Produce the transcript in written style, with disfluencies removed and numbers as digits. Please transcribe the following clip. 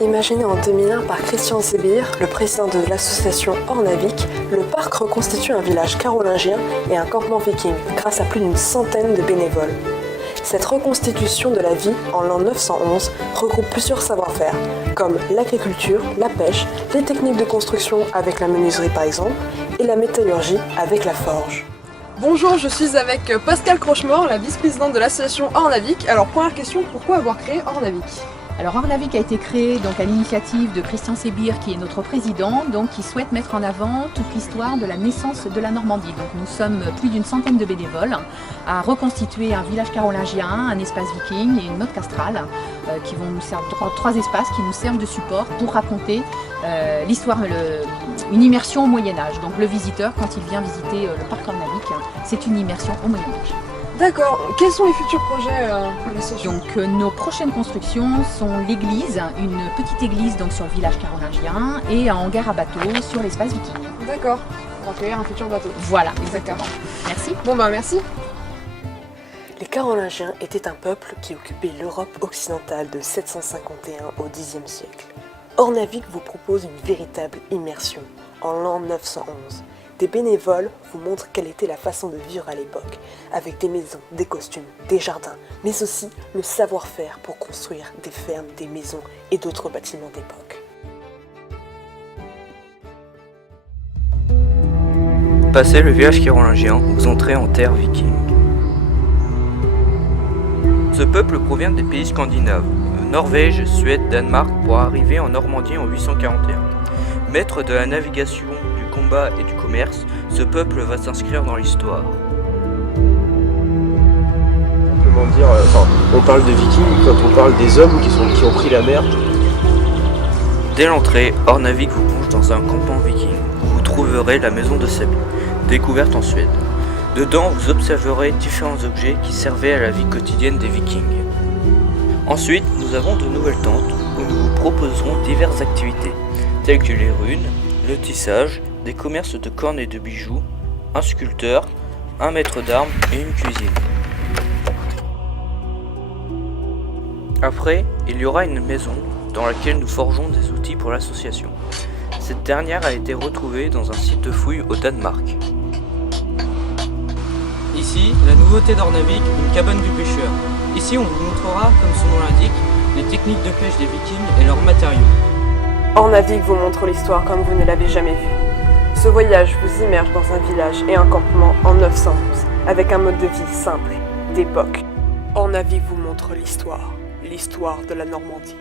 Imaginé en 2001 par Christian Sébir, le président de l'association Ornavik, le parc reconstitue un village carolingien et un campement viking grâce à plus d'une centaine de bénévoles. Cette reconstitution de la vie en l'an 911 regroupe plusieurs savoir-faire, comme l'agriculture, la pêche, les techniques de construction avec la menuiserie par exemple, et la métallurgie avec la forge. Bonjour, je suis avec Pascal Crochemort, la vice-présidente de l'association Ornavik. Alors première question, pourquoi avoir créé Ornavik ? Alors Ornavik a été créé donc à l'initiative de Christian Sébir, qui est notre président, donc qui souhaite mettre en avant toute l'histoire de la naissance de la Normandie. Donc nous sommes plus d'une centaine de bénévoles à reconstituer un village carolingien, un espace viking et une motte castrale qui vont nous servir, trois espaces qui nous servent de support pour raconter l'histoire, une immersion au Moyen-Âge. Donc le visiteur, quand il vient visiter le parc Ornavik, c'est une immersion au Moyen-Âge. D'accord, quels sont les futurs projets de l'association ? Donc nos prochaines constructions sont l'église, une petite église donc sur le village carolingien et un hangar à bateau sur l'espace viking. D'accord, on va accueillir un futur bateau. Voilà, exactement. Merci. Bon bah merci. Les Carolingiens étaient un peuple qui occupait l'Europe occidentale de 751 au Xe siècle. Ornavik vous propose une véritable immersion en l'an 911. Des bénévoles vous montrent quelle était la façon de vivre à l'époque, avec des maisons, des costumes, des jardins, mais aussi le savoir-faire pour construire des fermes, des maisons et d'autres bâtiments d'époque. Passez le village carolingien, vous entrez en terre viking. Ce peuple provient des pays scandinaves, Norvège, Suède, Danemark, pour arriver en Normandie en 841. Maître de la navigation, du combat et du commerce, ce peuple va s'inscrire dans l'histoire. Simplement dire, on parle de vikings quand on parle des hommes qui ont pris la mer. Dès l'entrée, Ornavik vous plonge dans un campement viking où vous trouverez la maison de Sabi, découverte en Suède. Dedans, vous observerez différents objets qui servaient à la vie quotidienne des vikings. Ensuite, nous avons de nouvelles tentes où nous vous proposerons diverses activités, telles que les runes, le tissage, des commerces de cornes et de bijoux, un sculpteur, un maître d'armes et une cuisine. Après, il y aura une maison dans laquelle nous forgeons des outils pour l'association. Cette dernière a été retrouvée dans un site de fouilles au Danemark. Ici, la nouveauté d'Ornavik, une cabane du pêcheur. Ici, on vous montrera, comme son nom l'indique, les techniques de pêche des vikings et leurs matériaux. Ornavik vous montre l'histoire comme vous ne l'avez jamais vue. Ce voyage vous immerge dans un village et un campement en 911, avec un mode de vie simple, d'époque. Ornavik vous montre l'histoire de la Normandie.